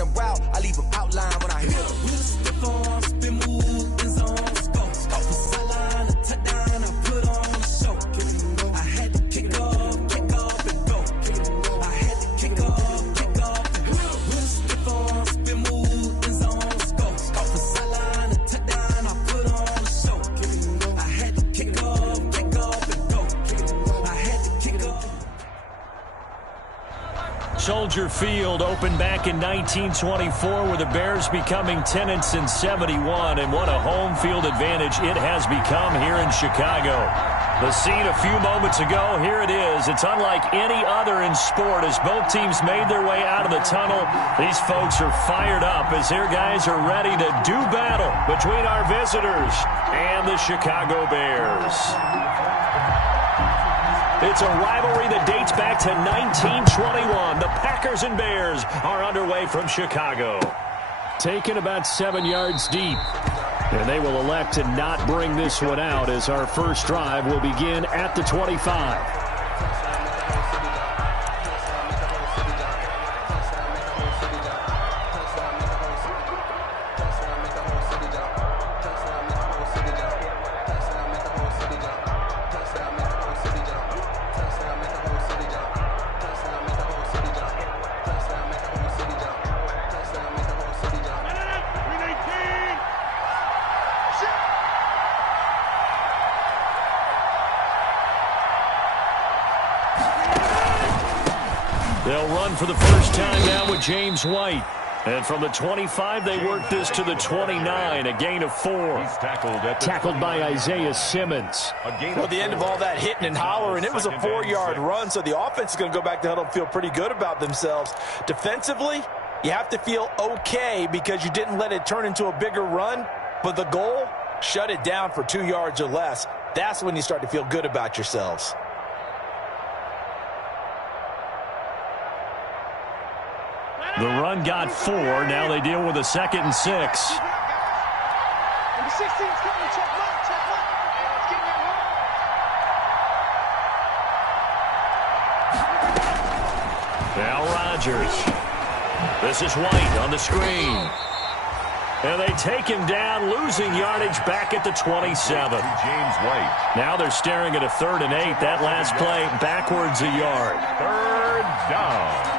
the route, I leave them outline when I hit them. Stiff on, spin move, in zone, go. Off the sideline, a touchdown, I put on a show. I had to kick off and go. I had to kick off and go. Stiff on, spin move, in zone, go. Off the sideline, a touchdown, I put on a show. I had to kick off and go. I had to kick off. Soldier Field opened back in 1924 with the Bears becoming 10-71, and what a home field advantage it has become here in Chicago. The scene a few moments ago, here it is. It's unlike any other in sport as both teams made their way out of the tunnel. These folks are fired up as their guys are ready to do battle between our visitors and the Chicago Bears. It's a rivalry that dates back to 1921. The Packers and Bears are underway from Chicago. Taken about 7 yards deep. And they will elect to not bring this one out as our first drive will begin at the 25. They'll run for the first time now with James White. And from the 25, they work this to the 29, a gain of 4. He's tackled by Isaiah Simmons. Well, the end of all that hitting and hollering, it was a 4-yard run, so the offense is going to go back to huddle and feel pretty good about themselves. Defensively, you have to feel okay because you didn't let it turn into a bigger run, but the goal, shut it down for 2 yards or less. That's when you start to feel good about yourselves. The run got 4. Now they deal with a 2nd and 6. Now Rodgers. This is White on the screen. And they take him down, losing yardage back at the 27. James White. Now they're staring at a 3rd and 8. That last play backwards a yard. 3rd down.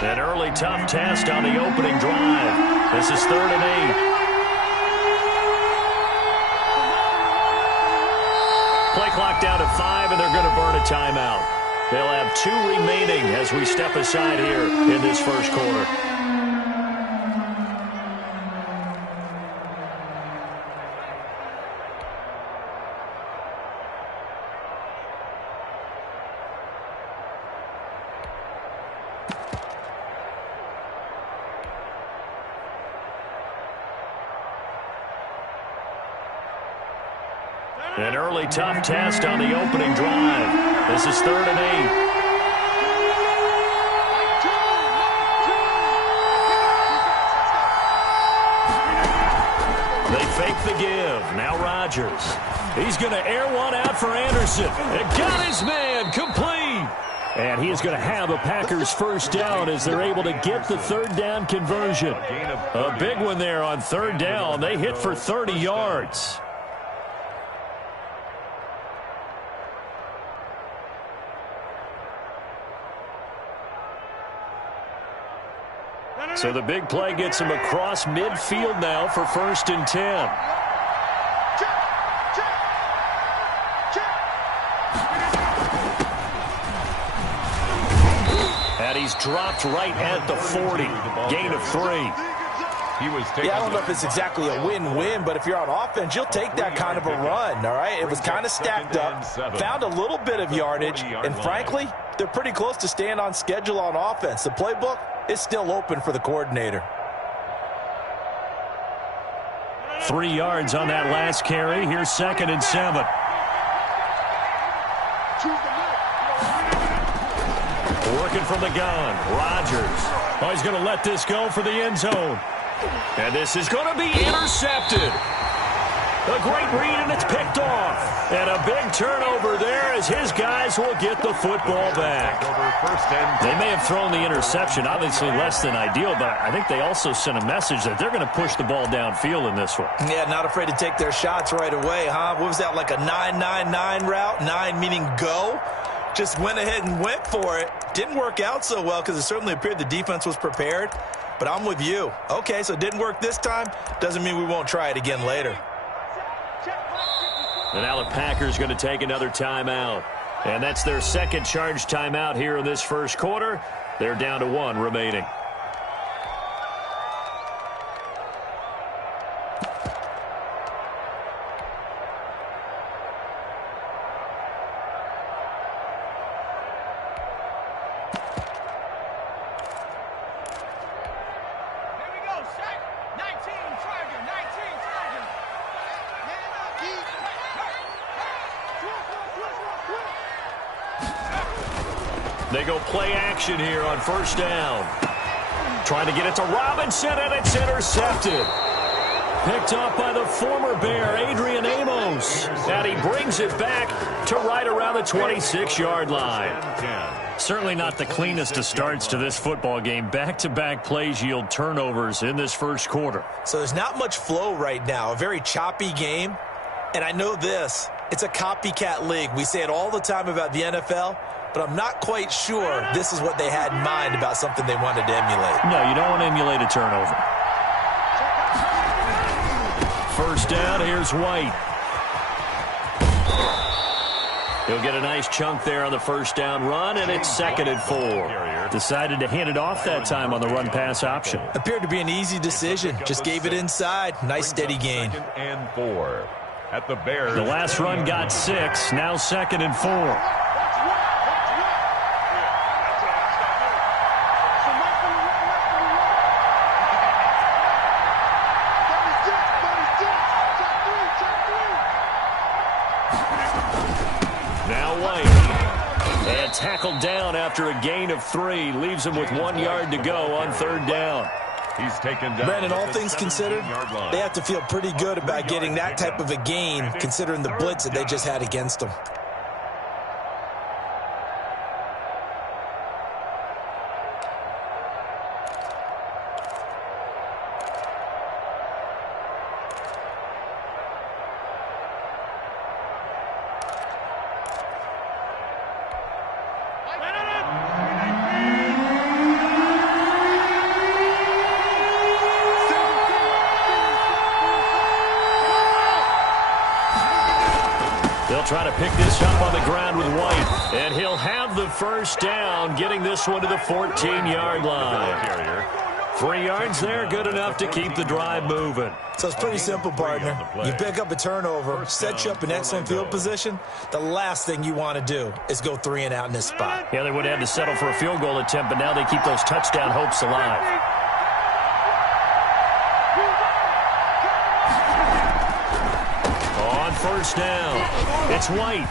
An early tough test on the opening drive. This is 3rd and 8. Play clock down to 5, and they're going to burn a timeout. They'll have 2 remaining as we step aside here in this first quarter. An early tough test on the opening drive. This is 3rd and 8. They fake the give. Now Rodgers. He's going to air one out for Anderson. It got his man complete. And he is going to have a Packers first down as they're able to get the 3rd down conversion. A big one there on 3rd down. They hit for 30 yards. So the big play gets him across midfield now for 1st and 10. And he's dropped right at the 40. Gain of 3. Yeah, I don't know if it's exactly a win-win, but if you're on offense, you'll take that kind of a run, all right? It was kind of stacked up, found a little bit of yardage, and frankly, they're pretty close to staying on schedule on offense. The playbook is still open for the coordinator. 3 yards on that last carry. Here's 2nd and 7. Working from the gun. Rodgers. Oh, he's going to let this go for the end zone. And this is going to be intercepted. A great read, and it's picked off. And a big turnover there as his guys will get the football back. They may have thrown the interception, obviously less than ideal, but I think they also sent a message that they're going to push the ball downfield in this one. Yeah, not afraid to take their shots right away, huh? What was that, like a 9-9-9 route? 9 meaning go? Just went ahead and went for it. Didn't work out so well because it certainly appeared the defense was prepared. But I'm with you. Okay, so it didn't work this time. Doesn't mean we won't try it again later. And now the Packers going to take another timeout. And that's their second charge timeout here in this first quarter. They're down to 1 remaining. They go play action here on first down. Trying to get it to Robinson, and it's intercepted. Picked up by the former Bear, Adrian Amos. And he brings it back to right around the 26-yard line. Certainly not the cleanest of starts to this football game. Back-to-back plays yield turnovers in this first quarter. So there's not much flow right now. A very choppy game. And I know this. It's a copycat league. We say it all the time about the NFL. But I'm not quite sure this is what they had in mind about something they wanted to emulate. No, you don't want to emulate a turnover. First down, here's White. He'll get a nice chunk there on the first down run, and it's 2nd and 4. Decided to hand it off that time on the run-pass option. Appeared to be an easy decision. Just gave it inside. Nice steady gain. 2nd and 4 at the Bears. The last run got 6. Now 2nd and 4. Tackled down after a gain of 3. Leaves him with 1 yard to go on 3rd down. He's taken down. Brandon, all things considered, they have to feel pretty good about getting that type of a gain considering the blitz that they just had against them. Try to pick this up on the ground with White. And he'll have the first down, getting this one to the 14-yard line. 3 yards there, good enough to keep the drive moving. So it's pretty simple, partner. You pick up a turnover, set you up in excellent field position. The last thing you want to do is go 3 and out in this spot. Yeah, they would have had to settle for a field goal attempt, but now they keep those touchdown hopes alive. First down. It's White.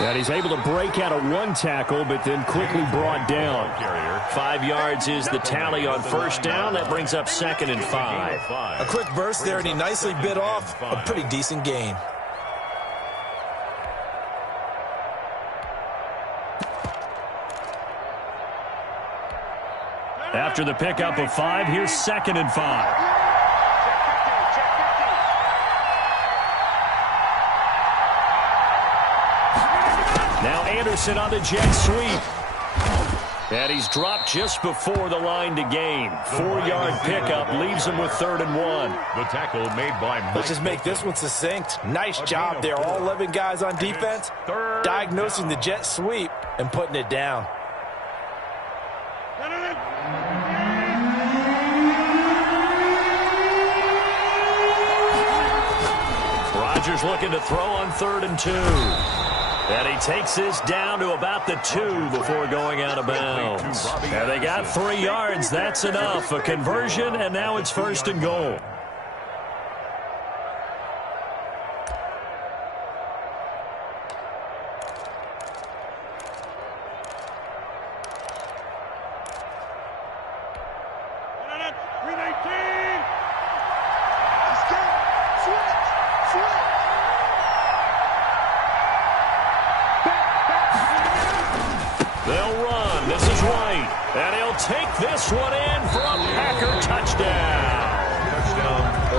And he's able to break out of 1 tackle, but then quickly brought down. 5 yards is the tally on first down. That brings up 2nd and 5. A quick burst there, and he nicely bit off a pretty decent gain. After the pickup of 5, here's 2nd and 5. Now Anderson on the jet sweep. And he's dropped just before the line to gain. 4-yard pickup leaves him with 3rd and 1. The tackle made by Mike. Let's just make this one succinct. Nice job there. All 11 guys on defense diagnosing the jet sweep and putting it down. Rodgers looking to throw on 3rd and 2. And he takes this down to about the 2 before going out of bounds. And they got 3 yards. That's enough. A conversion, and now it's 1st and goal. They'll run. This is White. And he'll take this one in for a Packer touchdown.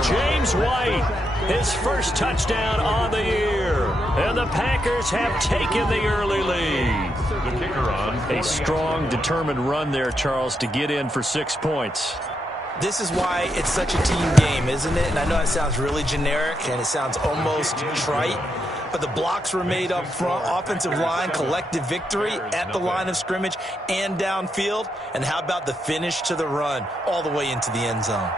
James White, his first touchdown on the year. And the Packers have taken the early lead. The kicker on. A strong, determined run there, Charles, to get in for 6 points. This is why it's such a team game, isn't it? And I know it sounds really generic and it sounds almost trite, but the blocks were made up front, offensive line, collective victory at the line of scrimmage and downfield. And how about the finish to the run all the way into the end zone?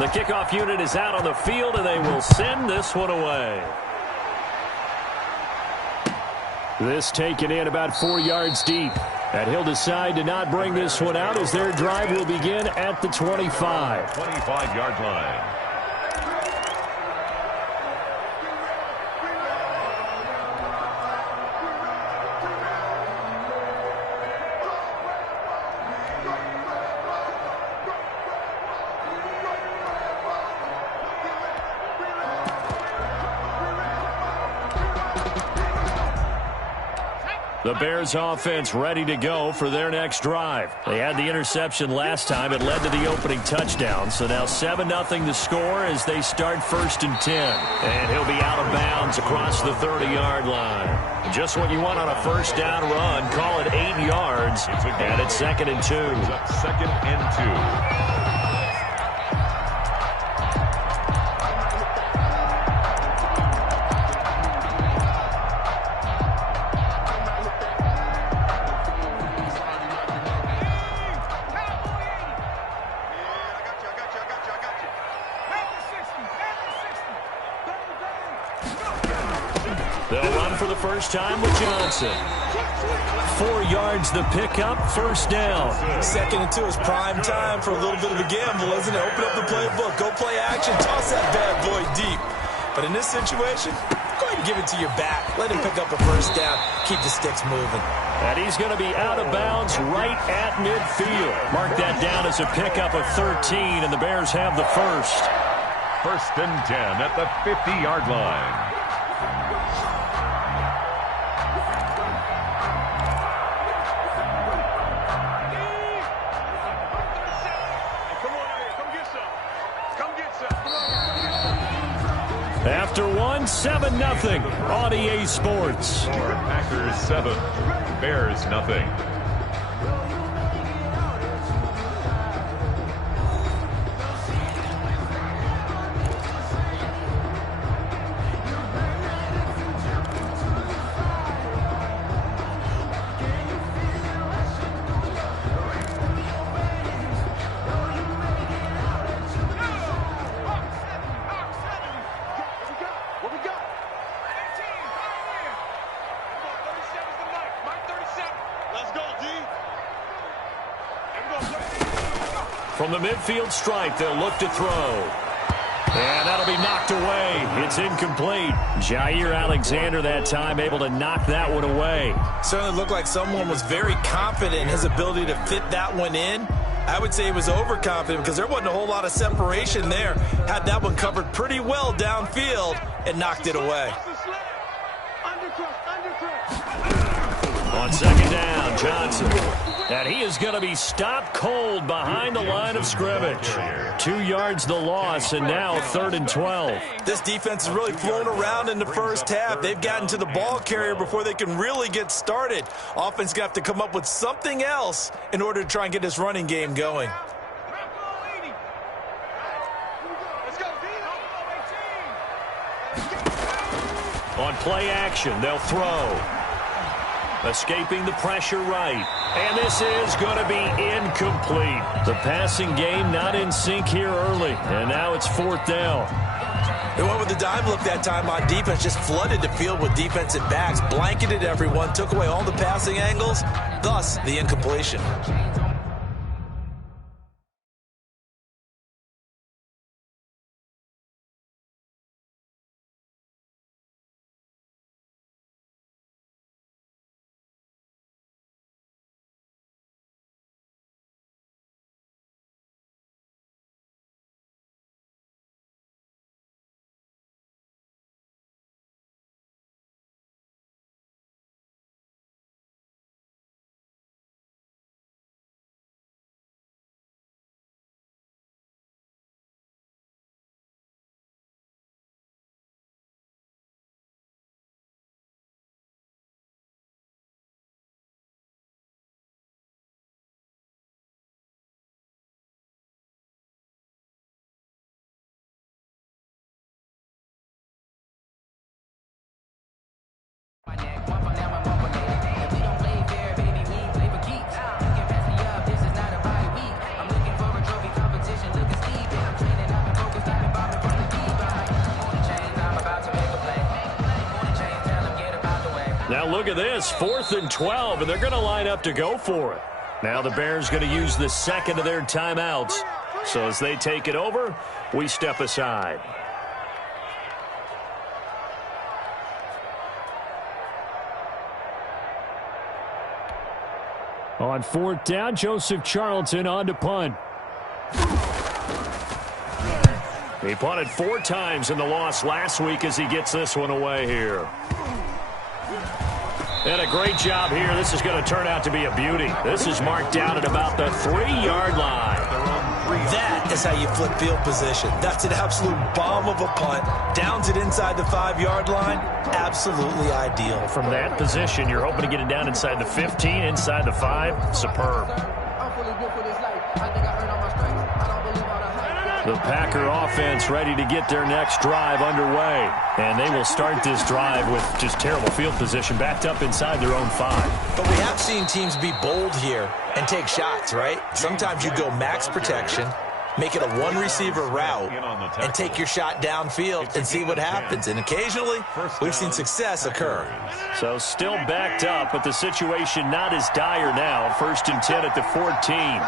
The kickoff unit is out on the field, and they will send this one away. This taken in about 4 yards deep. And he'll decide to not bring this one out as their drive will begin at the 25. 25-yard line. The Bears offense ready to go for their next drive. They had the interception last time. It led to the opening touchdown. So now 7-0 the score as they start 1st and 10. And he'll be out of bounds across the 30-yard line. Just what you want on a first down run. Call it 8 yards. And it's 2nd and 2. It's 2nd and 2. They'll run for the first time with Johnson. 4 yards the pickup, first down. 2nd and 2 is prime time for a little bit of a gamble, isn't it? Open up the playbook, go play action, toss that bad boy deep. But in this situation, go ahead and give it to your back. Let him pick up a first down, keep the sticks moving. And he's going to be out of bounds right at midfield. Mark that down as a pickup of 13, and the Bears have the first. 1st and 10 at the 50-yard line. After one, 7-0 on EA Sports. Packers 7, Bears nothing. From the midfield stripe, they'll look to throw. And that'll be knocked away. It's incomplete. Jair Alexander that time able to knock that one away. Certainly looked like someone was very confident in his ability to fit that one in. I would say he was overconfident because there wasn't a whole lot of separation there. Had that one covered pretty well downfield and knocked it away. On 2nd down, Johnson. And he is going to be stopped cold behind the line of scrimmage. 2 yards the loss, and now 3rd and 12. This defense has really flown around in the first half. They've gotten to the ball carrier before they can really get started. Offense going to have to come up with something else in order to try and get this running game going. On play action, they'll throw. Escaping the pressure right. And this is going to be incomplete. The passing game not in sync here early. And now it's 4th down. They went with the dime look that time on defense. Just flooded the field with defensive backs. Blanketed everyone. Took away all the passing angles. Thus, the incompletion. Now look at this, 4th and 12, and they're going to line up to go for it. Now the Bears going to use the second of their timeouts. So as they take it over, we step aside. On 4th down, Joseph Charlton on to punt. He punted 4 times in the loss last week as he gets this one away here. And a great job here. This is going to turn out to be a beauty. This is marked down at about the 3-yard line. That is how you flip field position. That's an absolute bomb of a punt. Downs it inside the 5-yard line. Absolutely ideal. From that position, you're hoping to get it down inside the 15, inside the 5. Superb. The Packer offense ready to get their next drive underway. And they will start this drive with just terrible field position, backed up inside their own 5. But we have seen teams be bold here and take shots, right? Sometimes you go max protection, make it a one-receiver route, and take your shot downfield and see what happens. And occasionally, we've seen success occur. So still backed up, but the situation not as dire now. 1st and 10 at the 14.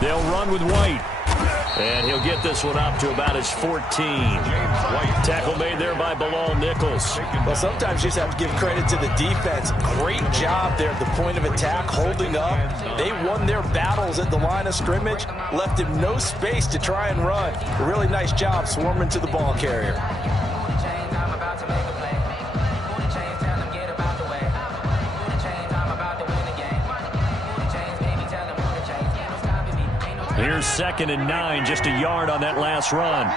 They'll run with White. And he'll get this one up to about his 14. Tackle made there by Bilal Nichols. Well, sometimes you just have to give credit to the defense. Great job there at the point of attack, holding up. They won their battles at the line of scrimmage, left him no space to try and run. A really nice job swarming to the ball carrier. Here's 2nd and 9, just a yard on that last run.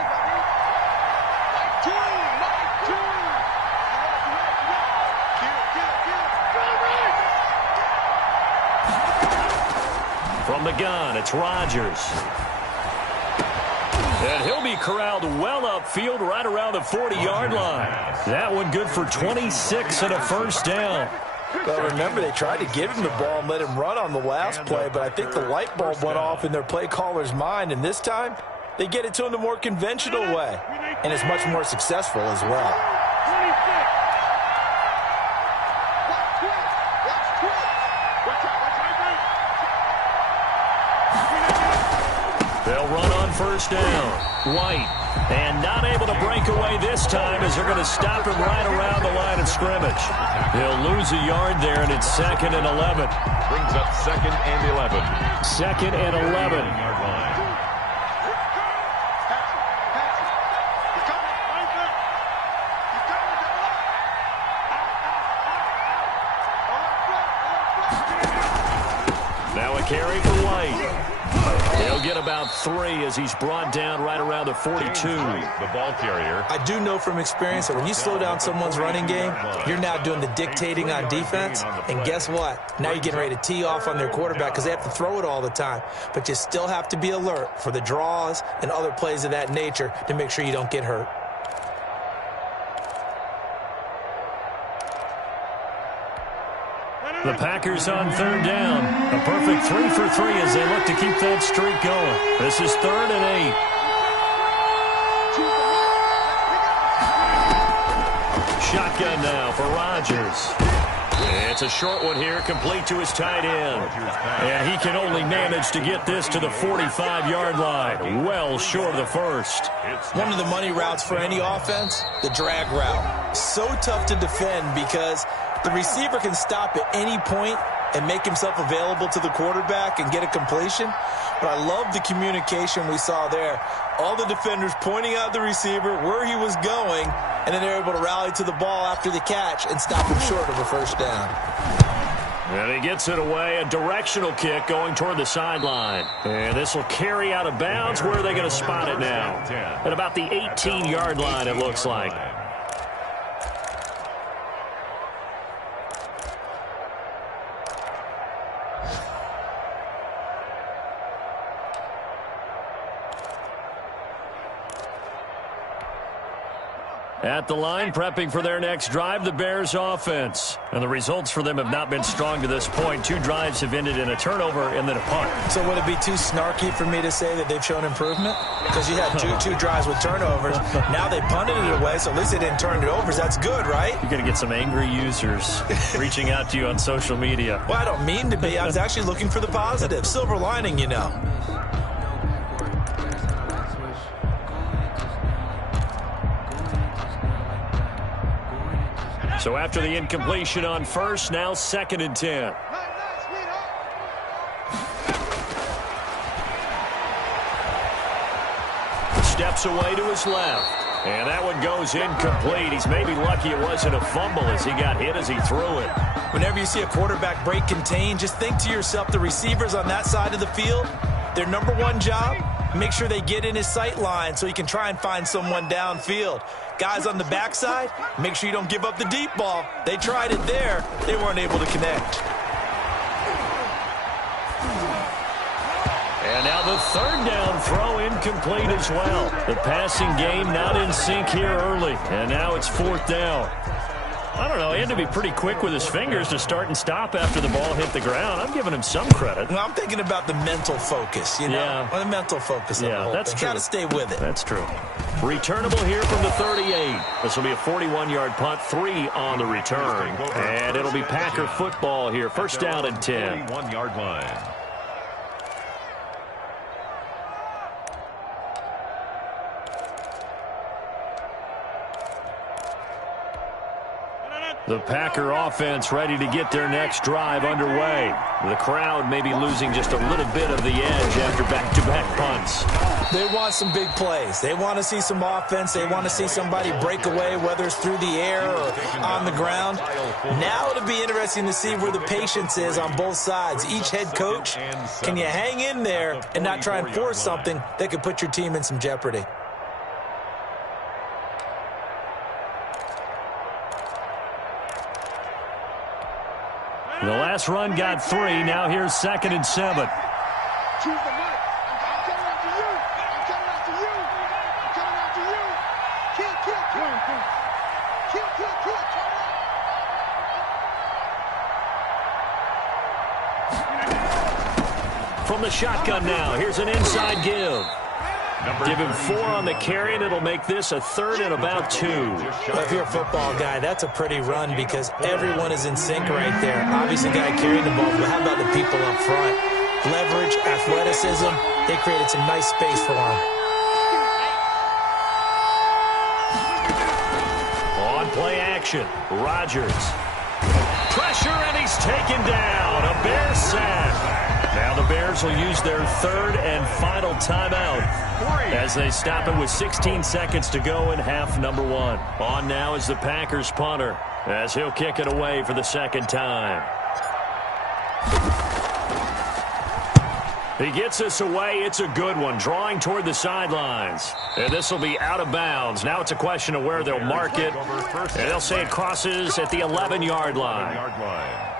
From the gun, it's Rodgers. And he'll be corralled well upfield right around the 40-yard line. That one good for 26 and a 1st down. Well, remember, they tried to give him the ball and let him run on the last play, but I think the light bulb went off in their play caller's mind, and this time they get it to him the more conventional way, and it's much more successful as well. They'll run on 1st down. White. And not able to break away this time as they're going to stop him right around the line of scrimmage. He'll lose a yard there, and it's 2nd and 11. Brings up 2nd and 11. 2nd and 11. Now a carry for White. He'll get about 3 as he's brought down right around the 42. The ball carrier. I do know from experience that when you slow down someone's running game, you're now doing the dictating on defense. And guess what? Now you're getting ready to tee off on their quarterback because they have to throw it all the time. But you still have to be alert for the draws and other plays of that nature to make sure you don't get hurt. The Packers on 3rd down. A perfect 3 for 3 as they look to keep that streak going. This is 3rd and 8. Shotgun now for Rodgers. It's a short one here, complete to his tight end. And he can only manage to get this to the 45-yard line, well short of the 1st. One of the money routes for any offense, the drag route. So tough to defend because the receiver can stop at any point and make himself available to the quarterback and get a completion. But I love the communication we saw there. All the defenders pointing out the receiver, where he was going, and then they're able to rally to the ball after the catch and stop him short of a 1st down. And he gets it away, a directional kick going toward the sideline. And this will carry out of bounds. Where are they going to spot it now? At about the 18-yard line, it looks like. At the line, prepping for their next drive, the Bears offense. And the results for them have not been strong to this point. 2 drives have ended in a turnover and then a punt. So would it be too snarky for me to say that they've shown improvement? Because you had two drives with turnovers. Now they punted it away, so at least they didn't turn it over. So that's good, right? You're going to get some angry users reaching out to you on social media. Well, I don't mean to be. I was actually looking for the positive. Silver lining, you know. So after the incompletion on first, now 2nd and 10. Steps away to his left. And that one goes incomplete. He's maybe lucky it wasn't a fumble as he got hit as he threw it. Whenever you see a quarterback break contain, just think to yourself, the receivers on that side of the field, their number one job, make sure they get in his sight line so he can try and find someone downfield. Guys on the backside, make sure you don't give up the deep ball. They tried it there. They weren't able to connect. And now the 3rd down throw incomplete as well. The passing game not in sync here early. And now it's 4th down. I don't know. He had to be pretty quick with his fingers to start and stop after the ball hit the ground. I'm giving him some credit. Well, I'm thinking about the mental focus, you know? Yeah. Well, the mental focus of the whole that's thing. true. Got to stay with it. That's true. Returnable here from the 38. This will be a 41-yard punt, 3 on the return. And it'll be Packer football here. 1st down and 10. 41-yard line. The Packer offense ready to get their next drive underway. The crowd may be losing just a little bit of the edge after back-to-back punts. They want some big plays. They want to see some offense. They want to see somebody break away, whether it's through the air or on the ground. Now it'll be interesting to see where the patience is on both sides. Each head coach, can you hang in there and not try and force something that could put your team in some jeopardy? The last run got 3. Now here's 2nd and 7. Choose the mic. I'm coming after you. I'm coming after you. I'm coming after you. Kill. From the shotgun now, here's an inside give. Give him 4 on the carry, and it'll make this a 3rd and about 2. Well, if you're a football guy, that's a pretty run because everyone is in sync right there. Obviously, guy carrying the ball, but how about the people up front? Leverage, athleticism, they created some nice space for him. On play action, Rodgers. Pressure, and he's taken down. A Bear sack. Now the Bears will use their 3rd and final timeout as they stop it with 16 seconds to go in half number 1. On now is the Packers punter as he'll kick it away for the 2nd time. He gets this away. It's a good one, drawing toward the sidelines. And this will be out of bounds. Now it's a question of where they'll mark it. And they'll say it crosses at the 11-yard line.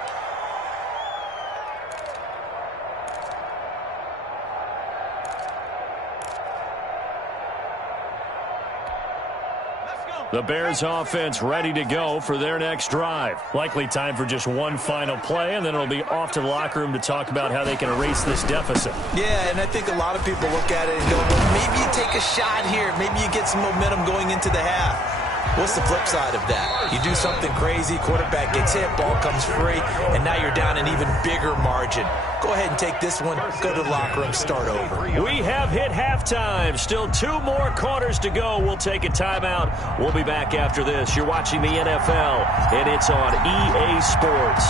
The Bears offense ready to go for their next drive. Likely time for just one final play, and then it'll be off to the locker room to talk about how they can erase this deficit. Yeah, and I think a lot of people look at it and go, well, maybe you take a shot here. Maybe you get some momentum going into the half. What's the flip side of that? You do something crazy, quarterback gets hit, ball comes free, and now you're down an even bigger margin. Go ahead and take this one, go to the locker room, start over. We have hit halftime. Still 2 more quarters to go. We'll take a timeout. We'll be back after this. You're watching the NFL, and it's on EA Sports.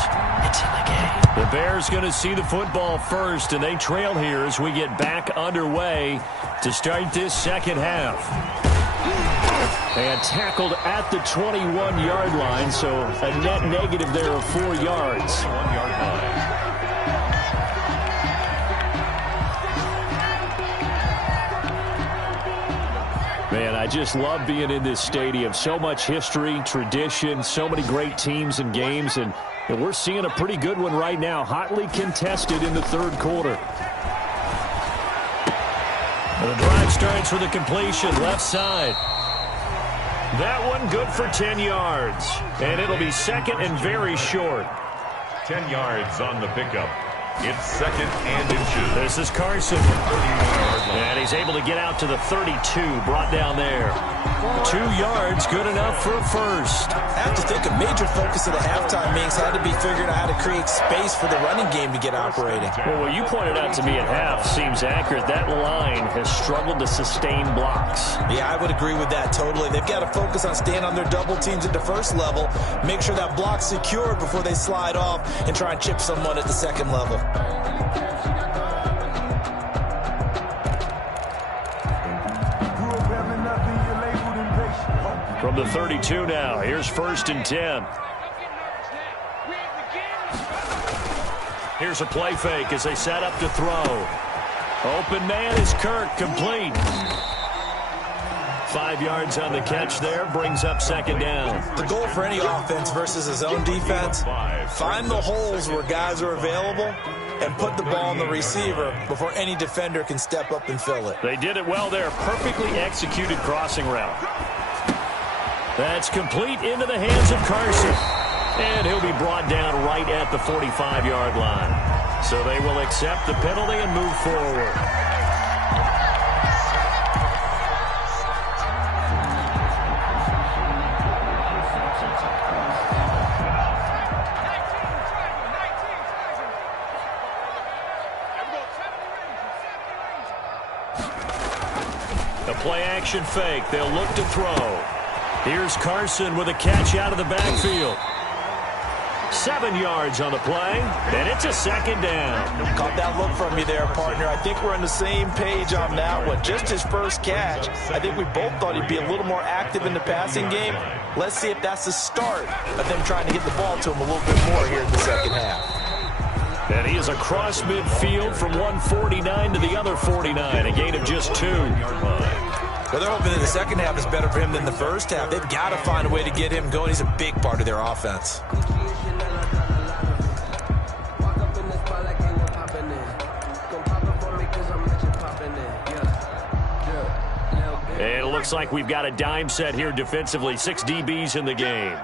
It's in the game. The Bears going to see the football first, and they trail here as we get back underway to start this second half. And tackled at the 21-yard line, so a net negative there of 4 yards. 1-yard line. Man, I just love being in this stadium. So much history, tradition, so many great teams and games, and we're seeing a pretty good one right now, hotly contested in the 3rd quarter. And the drive starts with a completion left side. That one good for 10 yards. And it'll be second and very short. 10 yards on the pickup. It's second and inches. This is Carson. And he's able to get out to the 32, brought down there. 2 yards, good enough for a first. I have to think a major focus of the halftime meetings had to be figuring out how to create space for the running game to get operating. Well, what you pointed out to me at half seems accurate. That line has struggled to sustain blocks. Yeah, I would agree with that totally. They've got to focus on staying on their double teams at the first level, make sure that block's secured before they slide off and try and chip someone at the second level. From the 32 now, here's first and 10. Here's a play fake as they set up to throw. Open man is Kirk, complete. 5 yards on the catch there, brings up second down. The goal for any offense versus a zone defense, find the holes where guys are available and put the ball on the receiver before any defender can step up and fill it. They did it well there, perfectly executed crossing route. That's complete into the hands of Carson. And he'll be brought down right at the 45-yard line. So they will accept the penalty and move forward. A play-action fake. They'll look to throw. Here's Carson with a catch out of the backfield. 7 yards on the play, and it's a second down. Caught that look from you there, partner. I think we're on the same page on that one. Just his first catch. I think we both thought he'd be a little more active in the passing game. Let's see if that's the start of them trying to get the ball to him a little bit more here in the second half. And he is across midfield from 149 to the other 49, a gain of just 2. Well, they're hoping that the second half is better for him than the first half. They've got to find a way to get him going. He's a big part of their offense. And it looks like we've got a dime set here defensively. 6 DBs in the game.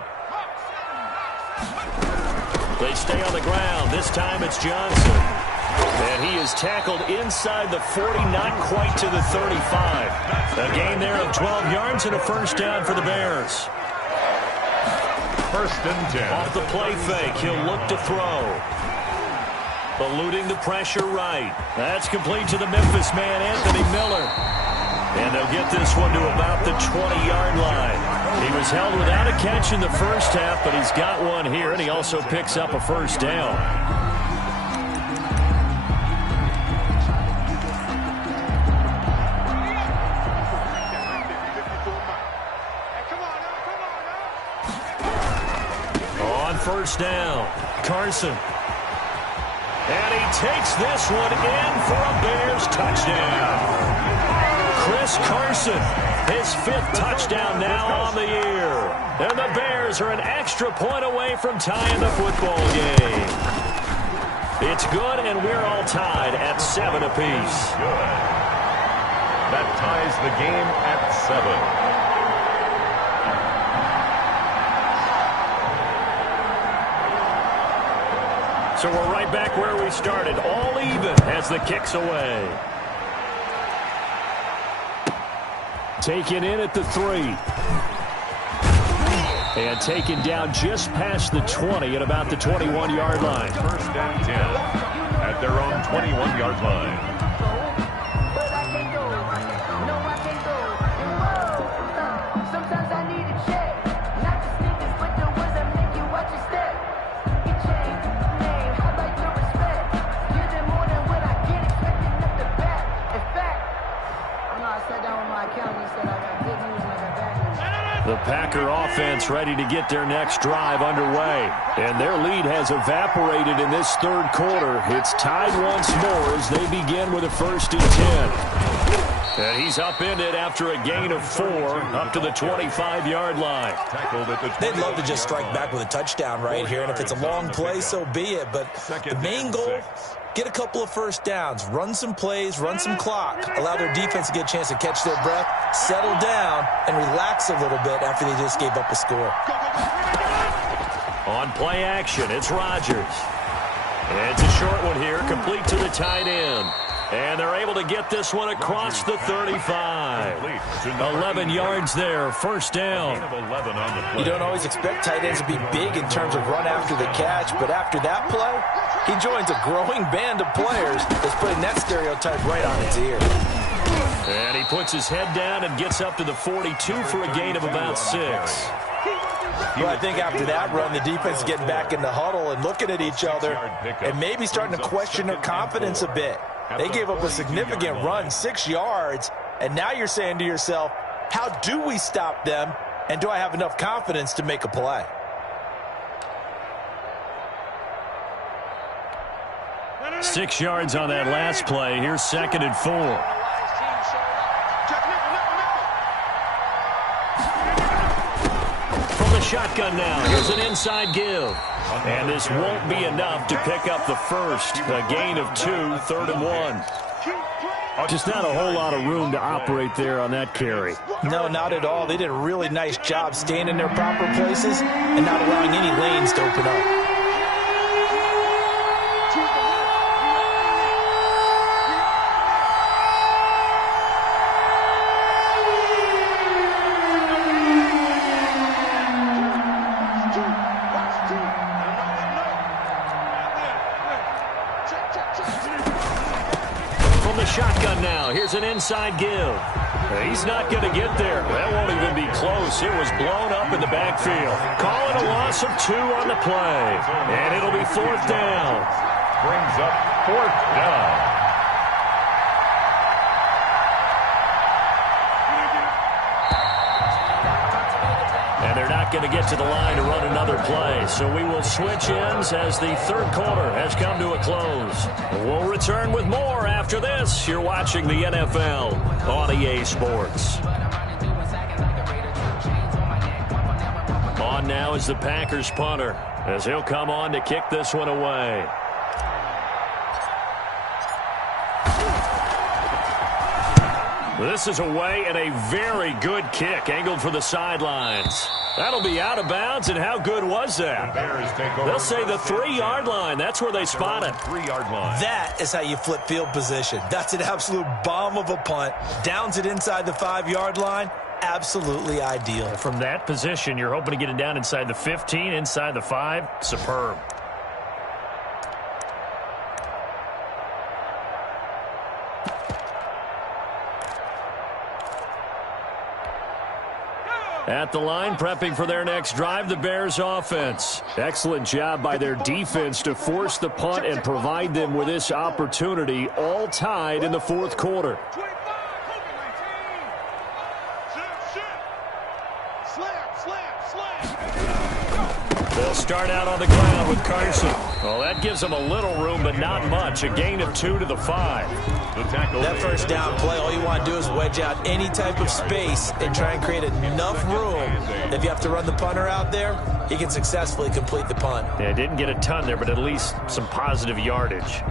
They stay on the ground. This time it's Johnson. And he is tackled inside the 40, not quite to the 35. A gain there of 12 yards and a first down for the Bears. First and 10. Off the play fake, he'll look to throw. Eluding the pressure right. That's complete to the Memphis man, Anthony Miller. And they'll get this one to about the 20-yard line. He was held without a catch in the first half, but he's got one here, and he also picks up a first down. On first down, Carson. And he takes this one in for a Bears touchdown. Chris Carson, his 5th touchdown now on the year. And the Bears are an extra point away from tying the football game. It's good, and we're all tied at 7 apiece. Good. That ties the game at 7. So we're right back where we started, all even as the kick's away. Taken in at the 3. And taken down just past the 20 at about the 21-yard line. First and 10 at their own 21-yard line. The Packer offense ready to get their next drive underway. And their lead has evaporated in this third quarter. It's tied once more as they begin with a first and 10. And he's upended after a gain of 4 up to the 25-yard line. They'd love to just strike back with a touchdown right here, and if it's a long play, so be it. But the main goal, get a couple of first downs, run some plays, run some clock, allow their defense to get a chance to catch their breath, settle down, and relax a little bit after they just gave up a score. On play action, it's Rodgers. It's a short one here, complete to the tight end. And they're able to get this one across the 35. 11 yards there, first down. You don't always expect tight ends to be big in terms of run after the catch, but after that play, he joins a growing band of players that's putting that stereotype right on its ear. And he puts his head down and gets up to the 42 for a gain of about 6. Well, I think after that run, the defense is getting back in the huddle and looking at each other and maybe starting to question their confidence a bit. They gave up a significant run, 6 yards, and now you're saying to yourself, how do we stop them, and do I have enough confidence to make a play? Six yards on that last play. Here's 2nd and 4. From the shotgun now, here's an inside give. And this won't be enough to pick up the first. A gain of 2, 3rd and 1. Just not a whole lot of room to operate there on that carry. No, not at all. They did a really nice job staying in their proper places and not allowing any lanes to open up. Shotgun now. Here's an inside give. He's not going to get there. That won't even be close. It was blown up in the backfield. Calling a loss of 2 on the play. And it'll be 4th down. Brings up 4th down. And they're not going to get to the line to run another play. So we will switch ends as the 3rd quarter has come to a close. We'll return with more after this. You're watching the NFL on EA Sports. On now is the Packers punter as he'll come on to kick this one away. This is away and a very good kick angled for the sidelines. That'll be out of bounds, and how good was that? They'll say the 3-yard line. That's where they spot it. 3-yard line. That is how you flip field position. That's an absolute bomb of a punt. Downs it inside the 5-yard line. Absolutely ideal. From that position, you're hoping to get it down inside the 15, inside the 5. Superb. At the line, prepping for their next drive, the Bears offense. Excellent job by their defense to force the punt and provide them with this opportunity, all tied in the 4th quarter. They'll start out on the ground with Carson. Well, that gives them a little room, but not much. A gain of 2 to the 5. That first down play, all you want to do is wedge out any type of space and try and create enough room. If you have to run the punter out there, he can successfully complete the punt. Yeah, didn't get a ton there, but at least some positive yardage.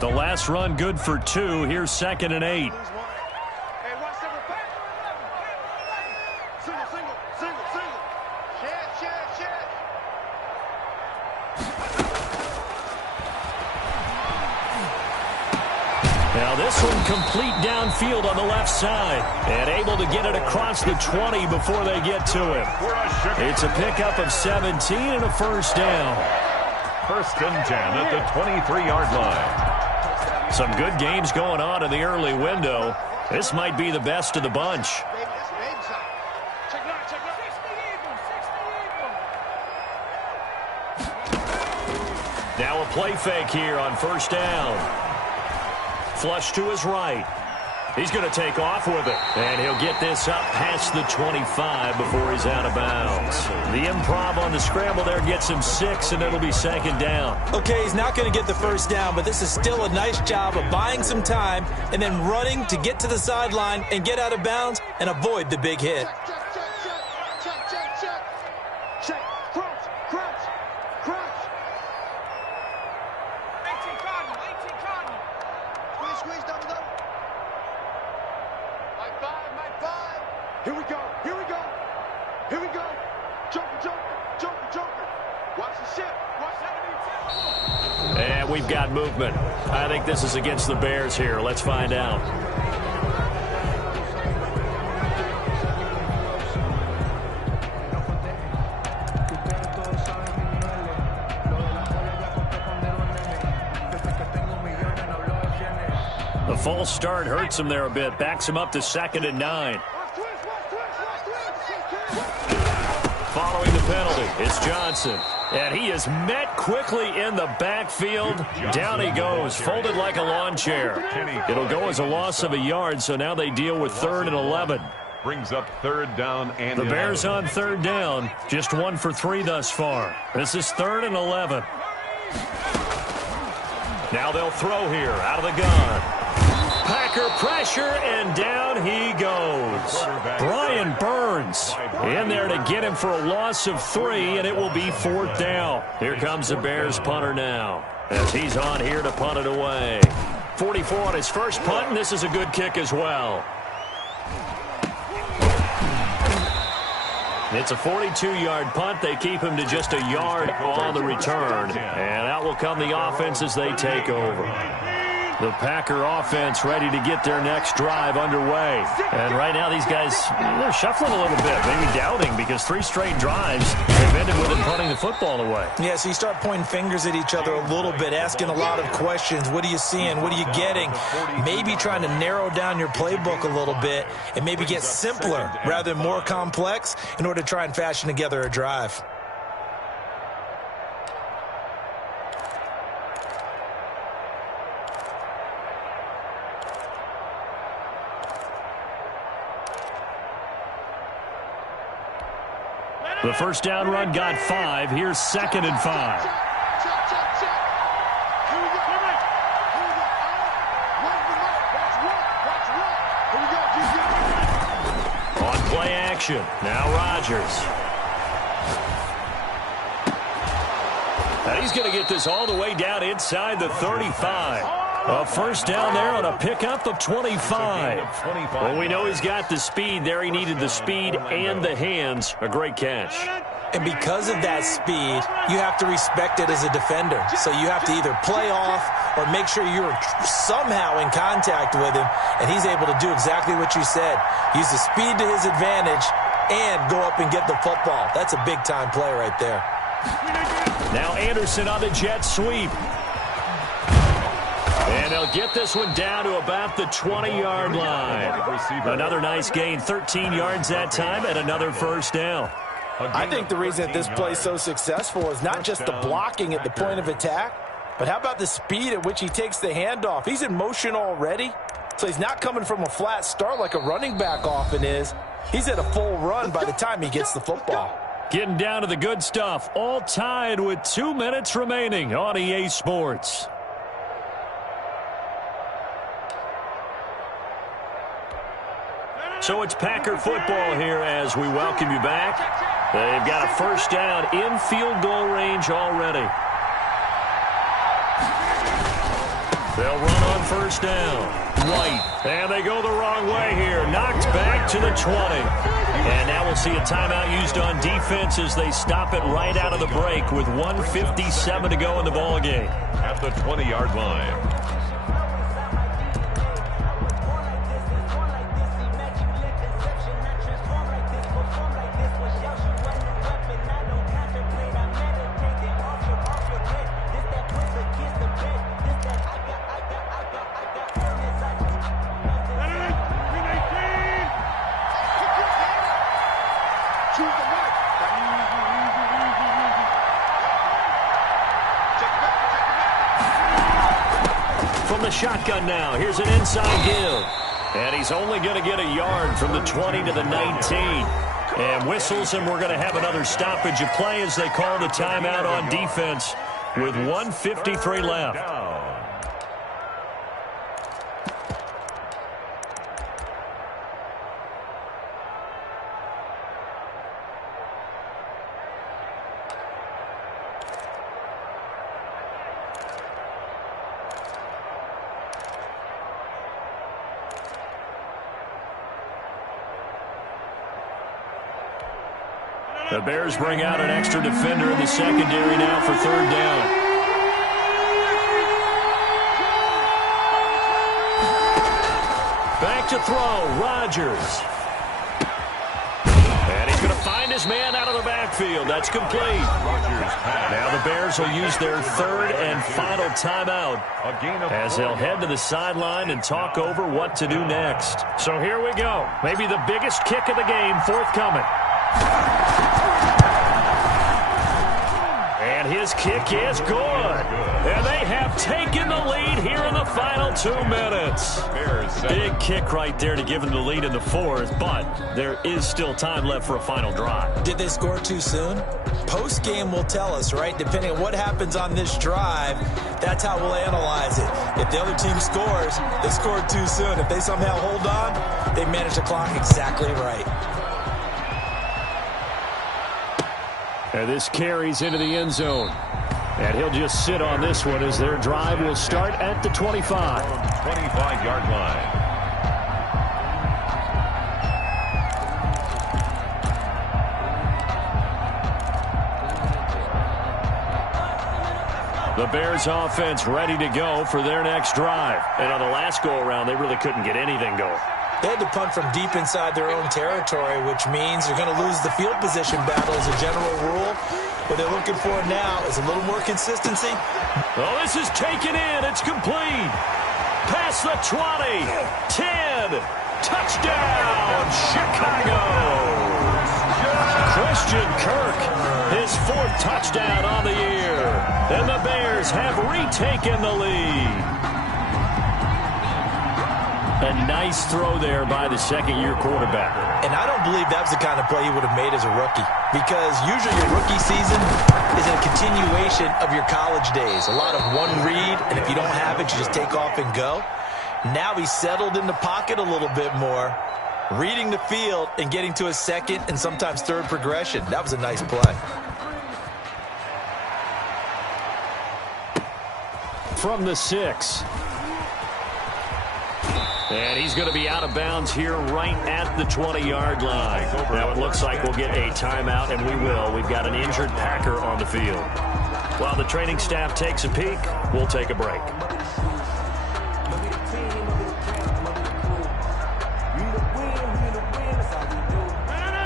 The last run good for 2. Here's 2nd and 8. Now this one complete downfield on the left side and able to get it across the 20 before they get to him. It's a pickup of 17 and a first down. 1st and 10 at the 23-yard line. Some good games going on in the early window. This might be the best of the bunch. Now a play fake here on 1st down. Flush to his right. He's going to take off with it. And he'll get this up past the 25 before he's out of bounds. The improv on the scramble there gets him 6, and it'll be second down. Okay, he's not going to get the first down, but this is still a nice job of buying some time and then running to get to the sideline and get out of bounds and avoid the big hit. Check. Crouch. 18 Cardinal. Squeeze down the double. My five. Here we go. Joker. Watch the ship. And we've got movement. I think this is against the Bears here. Let's find out. The false start hurts him there a bit. Backs him up to 2nd and 9. Following the penalty, it's Johnson. And he is met quickly in the backfield. Down he goes, folded like a lawn chair. It'll go as a loss of a yard, so now they deal with 3rd and 11. Brings up 3rd down and the Bears on 3rd down, just 1 for 3 thus far. This is 3rd and 11. Now they'll throw here, out of the gun. Packer pressure, and down he goes. Brian Burns in there to get him for a loss of 3, and it will be 4th down. Here comes the Bears punter now, as he's on here to punt it away. 44 on his first punt, and this is a good kick as well. It's a 42-yard punt. They keep him to just a yard on the return, and out will come the offense as they take over. The Packer offense ready to get their next drive underway. And right now these guys, they're shuffling a little bit, maybe doubting, because 3 straight drives have ended with them punting the football away. Yeah, so you start pointing fingers at each other a little bit, asking a lot of questions. What are you seeing? What are you getting? Maybe trying to narrow down your playbook a little bit and maybe get simpler rather than more complex in order to try and fashion together a drive. The first down run got 5. Here's 2nd and 5. Check. Here we go. Watch. On play action. Now Rodgers. And he's going to get this all the way down inside the 35. A first down there on a pickup of 25. Well, we know he's got the speed there. He needed the speed and the hands. A great catch. And because of that speed, you have to respect it as a defender. So you have to either play off or make sure you're somehow in contact with him, and he's able to do exactly what you said. Use the speed to his advantage and go up and get the football. That's a big-time play right there. Now Anderson on the jet sweep. And they'll get this one down to about the 20-yard line. Another nice gain, 13 yards that time, and another first down. I think the reason that this play is so successful is not just the blocking at the point of attack, but how about the speed at which he takes the handoff? He's in motion already, so he's not coming from a flat start like a running back often is. He's at a full run by the time he gets the football. Getting down to the good stuff, all tied with 2 minutes remaining on EA Sports. So it's Packer football here as we welcome you back. They've got a first down in field goal range already. They'll run on first down. White. And they go the wrong way here. Knocked back to the 20. And now we'll see a timeout used on defense as they stop it right out of the break with 1:57 to go in the ballgame. At the 20-yard line. from the shotgun now. Here's an inside give. And he's only going to get a yard from the 20 to the 19. And whistles, and we're going to have another stoppage of play as they call the timeout on defense with 1:53 left. The Bears bring out an extra defender in the secondary now for third down. Back to throw, Rodgers. And he's going to find his man out of the backfield. That's complete. Now the Bears will use their third and final timeout as they'll head to the sideline and talk over what to do next. So here we go. Maybe the biggest kick of the game forthcoming. And his kick is good. And they have taken the lead here in the final 2 minutes. Big kick right there to give them the lead in the fourth, but there is still time left for a final drive. Did they score too soon? Post-game will tell us, right? Depending on what happens on this drive, that's how we'll analyze it. If the other team scores, they scored too soon. If they somehow hold on, they manage the clock exactly right. And this carries into the end zone. And he'll just sit on this one as their drive will start at the 25. 25-yard line. The Bears offense ready to go for their next drive. And on the last go-around, they really couldn't get anything going. They had to punt from deep inside their own territory, which means they're going to lose the field position battle as a general rule. What they're looking for now is a little more consistency. Oh, this is taken in. It's complete. Past the 20. 10. Touchdown, Chicago. Christian Kirk, his 4th touchdown on the year. And the Bears have retaken the lead. A nice throw there by the second-year quarterback. And I don't believe that was the kind of play he would have made as a rookie, because usually your rookie season is a continuation of your college days. A lot of one read, and if you don't have it, you just take off and go. Now he's settled in the pocket a little bit more, reading the field and getting to a second and sometimes third progression. That was a nice play. From the 6. And he's going to be out of bounds here right at the 20-yard line. Now it looks like we'll get a timeout, and we will. We've got an injured Packer on the field. While the training staff takes a peek, we'll take a break.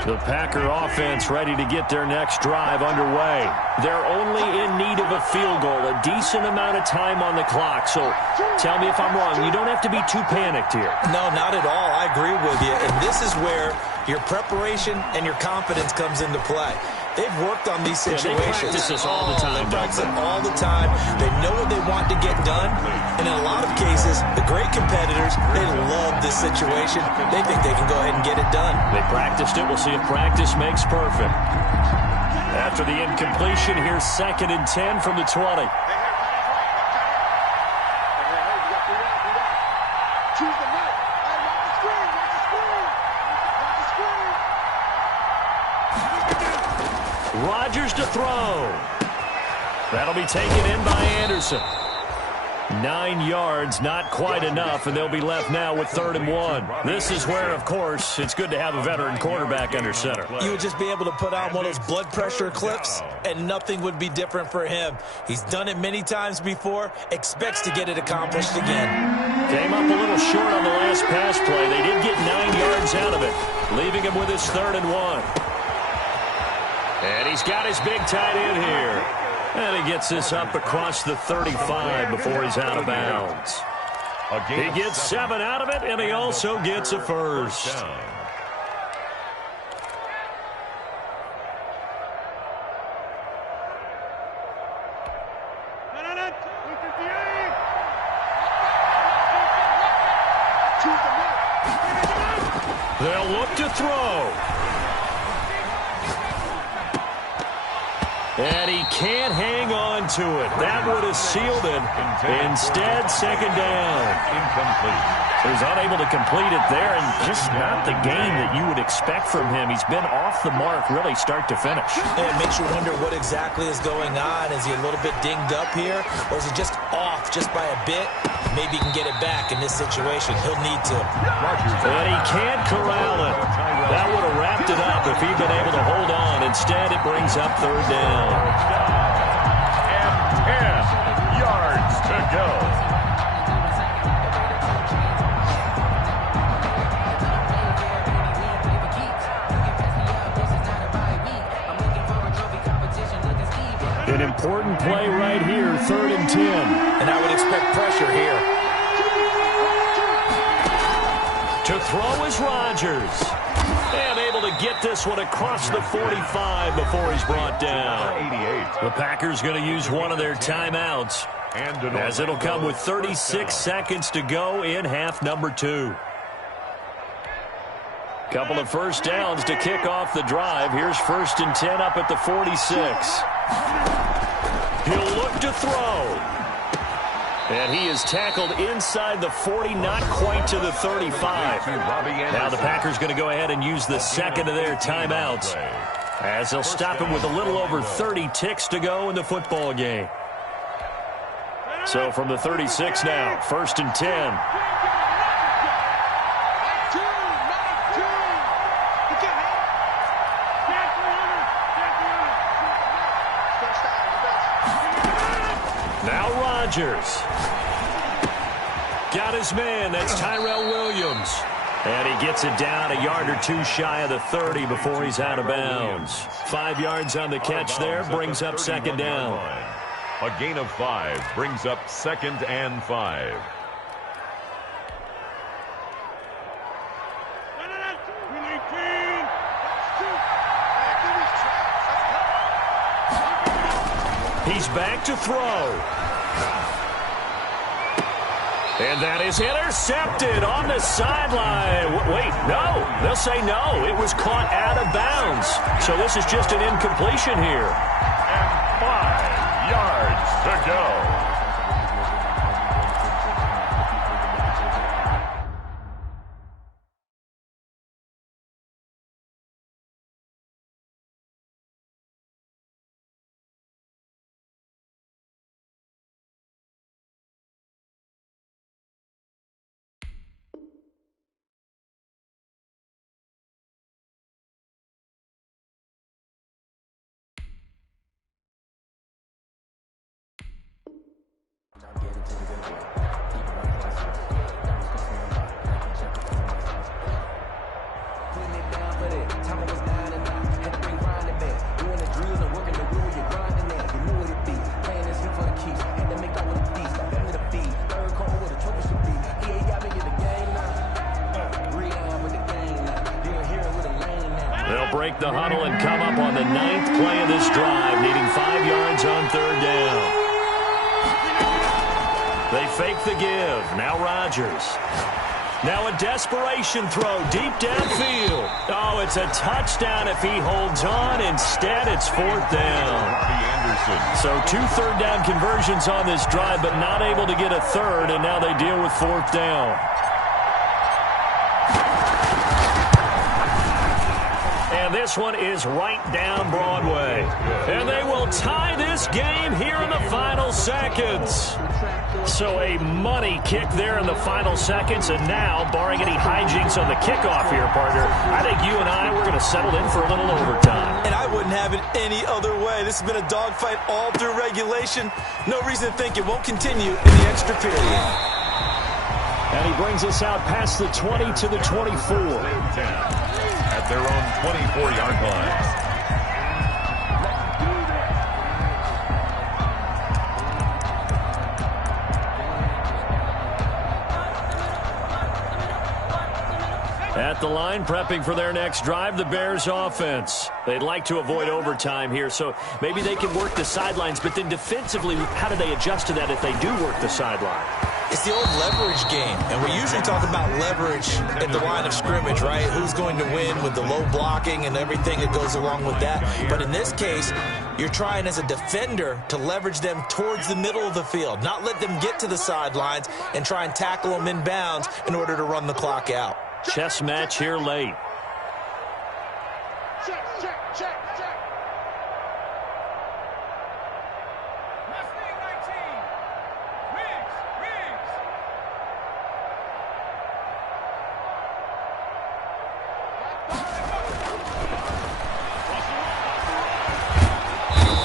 The Packer offense ready to get their next drive underway. They're only in need of a field goal, a decent amount of time on the clock. So tell me if I'm wrong. You don't have to be too panicked here. No, not at all. I agree with you. And this is where your preparation and your confidence comes into play. They've worked on these situations. They practice this all the time. They practice it all the time. They know what they want to get done. And in a lot of cases, the great competitors, they love this situation. They think they can go ahead and get it done. They practiced it. We'll see if practice makes perfect. After the incompletion, here's 2nd and 10 from the 20. Choose the right. Hey, watch the screen. Watch the screen. Watch the screen. Rodgers to throw. That'll be taken in by Anderson. 9 yards, not quite enough, and they'll be left now with 3rd and 1. This is where, of course, it's good to have a veteran quarterback under center. You would just be able to put on one of those blood pressure clips, and nothing would be different for him. He's done it many times before, expects to get it accomplished again. Came up a little short on the last pass play. They did get 9 yards out of it, leaving him with his 3rd and 1. And he's got his big tight end here. And he gets this up across the 35 before he's out of bounds. He gets 7 out of it, and he also gets a first. Choose the mark. They'll look to throw. And he can't hang on to it. That would have sealed it. Instead, second down. Incomplete. So he's unable to complete it there, and just not the game that you would expect from him. He's been off the mark really start to finish. And it makes you wonder what exactly is going on. Is he a little bit dinged up here, or is he just off just by a bit? Maybe he can get it back in this situation. He'll need to. And he can't corral it. That would have wrapped it up if he'd been able to hold on. Instead, it brings up third down. And 10 yards to go. An important play right here, 3rd and 10. And I would expect pressure here. To throw is Rodgers. And able to get this one across the 45 before he's brought down. 88. The Packers going to use one of their timeouts, as it'll come with 36 seconds to go in half number 2. Couple of first downs to kick off the drive. Here's 1st and 10 up at the 46. He'll look to throw. And he is tackled inside the 40, not quite to the 35. Now the Packers going to go ahead and use the second of their timeouts, as they'll stop him with a little over 30 ticks to go in the football game. So from the 36 now, 1st and 10. Rodgers got his man. That's Tyrell Williams. And he gets it down a yard or two shy of the 30 before he's out of bounds. 5 yards on the catch there, brings up second down. A gain of 5 brings up 2nd and 5. He's back to throw. And that is intercepted on the sideline. Wait, no. They'll say no. It was caught out of bounds. So this is just an incompletion here. And 5 yards to go. They'll break the huddle and come up on the 9th play of this drive, needing 5 yards on 3rd down. They fake the give. Now Rodgers. Now a desperation throw deep downfield. Oh, it's a touchdown if he holds on. Instead, it's 4th down. So 2 third down conversions on this drive, but not able to get a third, and now they deal with 4th down. And this one is right down Broadway. And they will tie this game here in the final seconds. So a money kick there in the final seconds. And now, barring any hijinks on the kickoff here, partner, I think you and I, we're going to settle in for a little overtime. And I wouldn't have it any other way. This has been a dogfight all through regulation. No reason to think it won't continue in the extra period. And he brings us out past the 20 to the 24. At their own 24-yard line. At the line, prepping for their next drive, the Bears offense. They'd like to avoid overtime here, so maybe they can work the sidelines, but then defensively, how do they adjust to that if they do work the sideline? It's the old leverage game, and we usually talk about leverage at the line of scrimmage, right? Who's going to win with the low blocking and everything that goes along with that. But in this case, you're trying as a defender to leverage them towards the middle of the field, not let them get to the sidelines and try and tackle them in bounds in order to run the clock out. Chess match here late. Check, check, check, check.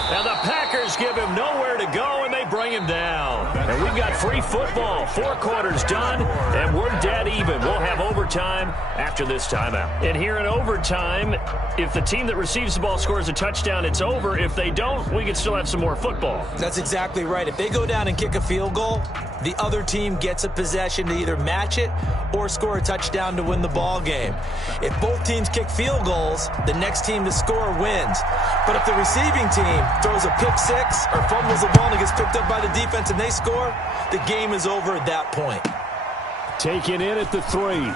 Now the Packers give him nowhere to go, and they bring him down. And we've got free football. 4 quarters done, and we're dead even. We'll have overtime after this timeout. And here in overtime, if the team that receives the ball scores a touchdown, it's over. If they don't, we can still have some more football. That's exactly right. If they go down and kick a field goal, the other team gets a possession to either match it or score a touchdown to win the ball game. If both teams kick field goals, the next team to score wins. But if the receiving team throws a pick six or fumbles the ball and it gets picked up by the defense and they score, the game is over at that point. Taken in at the 3.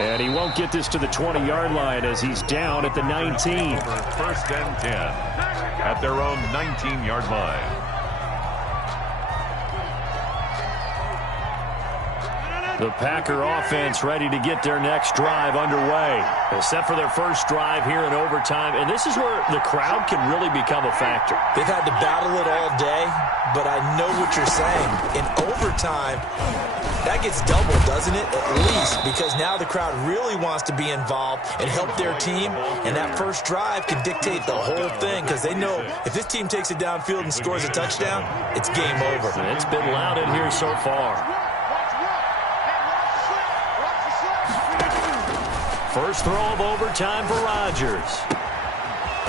And he won't get this to the 20-yard line as he's down at the 19. First and 10 at their own 19-yard line. The Packer offense ready to get their next drive underway. They're set for their first drive here in overtime, and this is where the crowd can really become a factor. They've had to battle it all day, but I know what you're saying. In overtime, that gets doubled, doesn't it? At least, because now the crowd really wants to be involved and help their team, and that first drive can dictate the whole thing because they know if this team takes it downfield and scores a touchdown, it's game over. And it's been loud in here so far. First throw of overtime for Rodgers.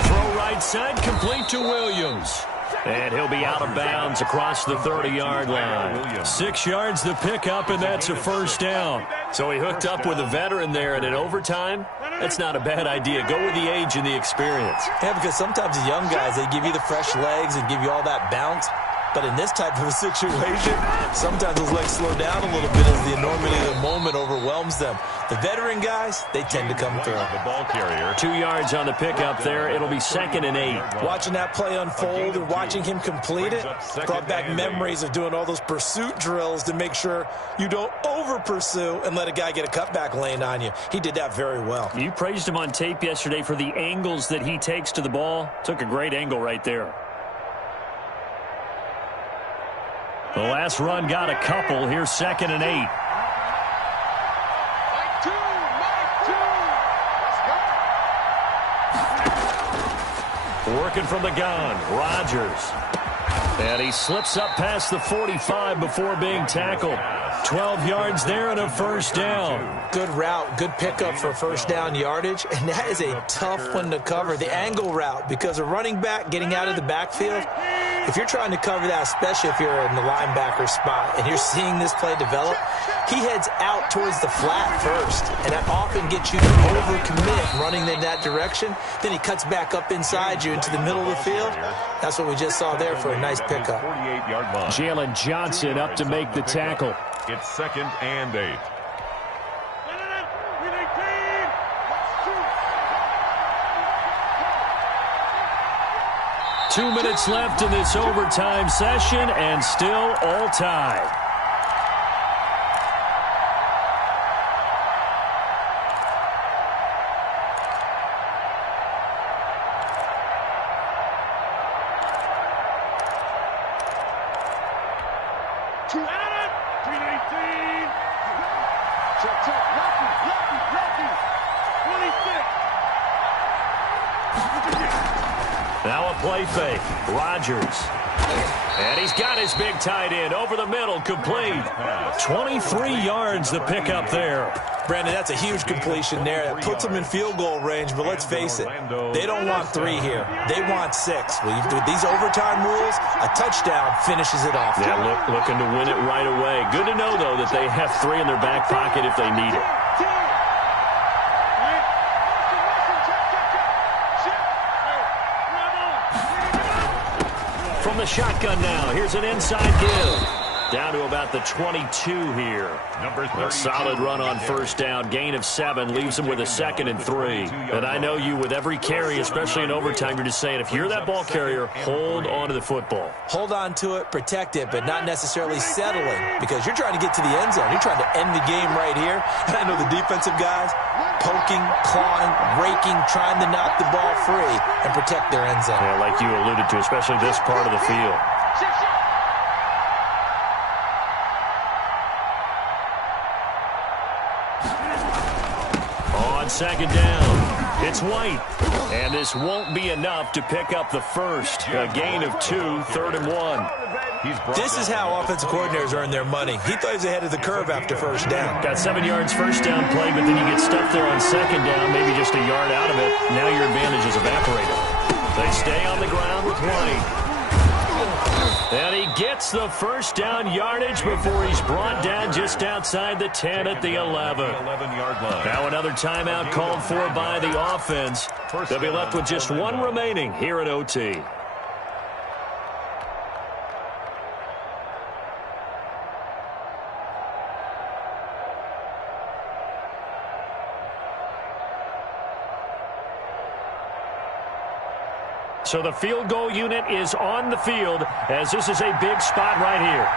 Throw right side, complete to Williams. And he'll be out of bounds across the 30-yard line. 6 yards the pickup, and that's a first down. So he hooked up with a veteran there, and in overtime, that's not a bad idea. Go with the age and the experience. Yeah, because sometimes the young guys, they give you the fresh legs and give you all that bounce. But in this type of a situation, sometimes those legs slow down a little bit as the enormity of the moment overwhelms them. The veteran guys, they tend to come through. The ball carrier. 2 yards on the pickup there. It'll be 2nd and 8. Watching that play unfold and watching him complete it brought back memories of doing all those pursuit drills to make sure you don't over-pursue and let a guy get a cutback lane on you. He did that very well. You praised him on tape yesterday for the angles that he takes to the ball. Took a great angle right there. The last run got a couple. Here's 2nd and 8. Working from the gun, Rodgers. And he slips up past the 45 before being tackled. 12 yards there and a first down. Good route, good pickup for first down yardage, and that is a tough one to cover. The angle route, because a running back getting out of the backfield, if you're trying to cover that, especially if you're in the linebacker spot and you're seeing this play develop, he heads out towards the flat first, and that often gets you to overcommit running in that direction. Then he cuts back up inside you into the middle of the field. That's what we just saw there for a nice pickup. Jalen Johnson up to make the tackle. It's 2nd and 8. 2 minutes left in this overtime session, and still all tied. Now a play fake. Rodgers. And he's got his big tight end over the middle, complete. 23 yards the pickup there. Brandon, that's a huge completion there. That puts them in field goal range, but let's face it, they don't want 3 here. They want 6. With these overtime rules, a touchdown finishes it off. Yeah, looking to win it right away. Good to know, though, that they have 3 in their back pocket if they need it. From the shotgun now, here's an inside give. Down to about the 22 here. A solid run on first down. Gain of 7 leaves them with a 2nd and 3. And I know you, with every carry, especially in overtime, you're just saying, if you're that ball carrier, hold on to the football. Hold on to it, protect it, but not necessarily settling, because you're trying to get to the end zone. You're trying to end the game right here. And I know the defensive guys poking, clawing, raking, trying to knock the ball free and protect their end zone. Yeah, like you alluded to, especially this part of the field. On second down, it's White. And this won't be enough to pick up the first. A gain of 2, 3rd and 1. This is how offensive coordinators earn their money. He thought he was ahead of the curve after first down. Got 7 yards first down play, but then you get stuffed there on second down, maybe just a yard out of it. Now your advantage is evaporated. They stay on the ground with White. And he gets the first down yardage before he's brought down just outside the 10 at the 11. Now another timeout called for by the offense. They'll be left with just 1 remaining here at OT. So the field goal unit is on the field, as this is a big spot right here.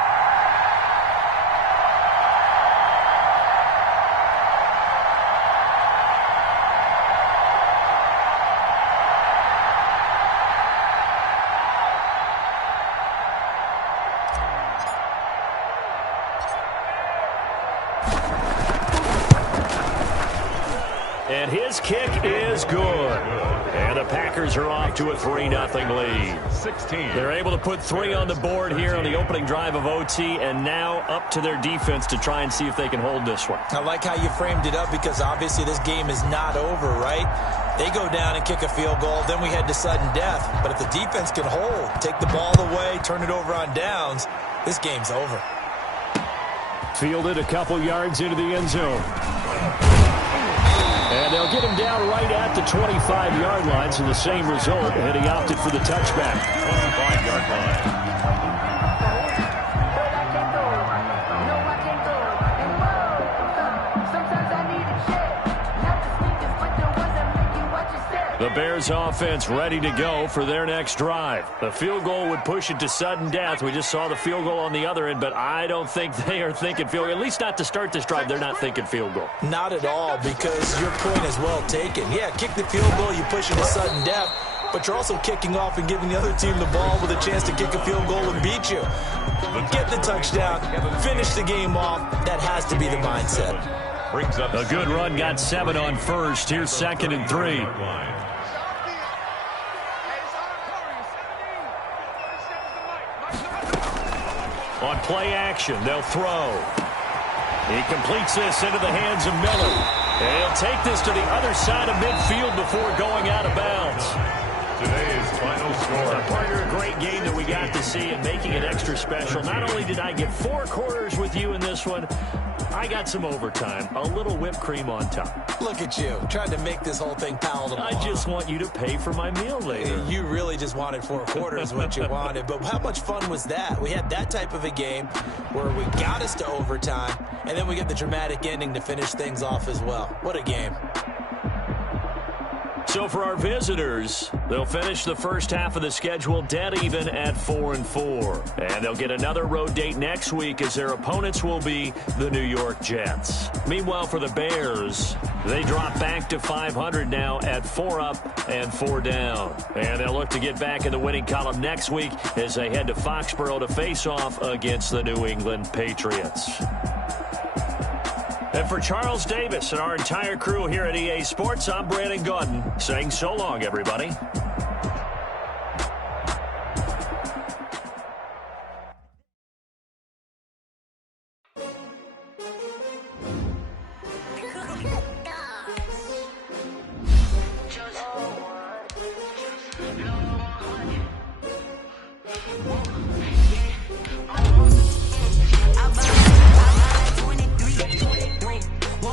And his kick is good. And the Packers are off to a 3-0 lead. 16. They're able to put 3 on the board here on the opening drive of OT, and now up to their defense to try and see if they can hold this one. I like how you framed it up, because obviously this game is not over, right? They go down and kick a field goal, then we head to sudden death. But if the defense can hold, take the ball away, turn it over on downs, this game's over. Fielded a couple yards into the end zone. And they'll get him down right at the 25-yard line, so the same result, and he opted for the touchback. 25-yard line. The Bears offense ready to go for their next drive. The field goal would push it to sudden death. We just saw the field goal on the other end, but I don't think they are thinking field goal. At least not to start this drive. They're not thinking field goal. Not at all, because your point is well taken. Yeah, kick the field goal, you push it to sudden death, but you're also kicking off and giving the other team the ball with a chance to kick a field goal and beat you. Get the touchdown, finish the game off. That has to be the mindset. A good run, got 7 on first. Here's 2nd and 3. On play action, they'll throw. He completes this into the hands of Miller. And he'll take this to the other side of midfield before going out of bounds. Today's final score. A partner, a great game that we got to see, and making it extra special. Not only did I get 4 quarters with you in this one, I got some overtime, a little whipped cream on top. Look at you, trying to make this whole thing palatable. I just want you to pay for my meal later. You really just wanted 4 quarters, what you wanted. But how much fun was that? We had that type of a game where we got us to overtime, and then we get the dramatic ending to finish things off as well. What a game. So for our visitors, they'll finish the first half of the schedule dead even at 4-4. And they'll get another road date next week, as their opponents will be the New York Jets. Meanwhile, for the Bears, they drop back to 500 now at 4 up and 4 down. And they'll look to get back in the winning column next week as they head to Foxborough to face off against the New England Patriots. And for Charles Davis and our entire crew here at EA Sports, I'm Brandon Gaudin saying so long, everybody.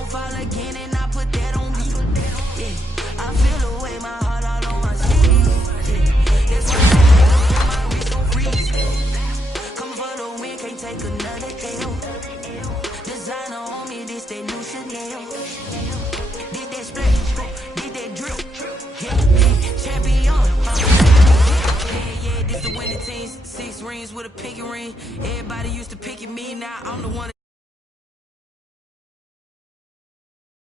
Fall again and I put that on me. Yeah, I feel the way my heart all on my sleeve. with a pinky ring. Everybody used to pick at me, now I'm the one.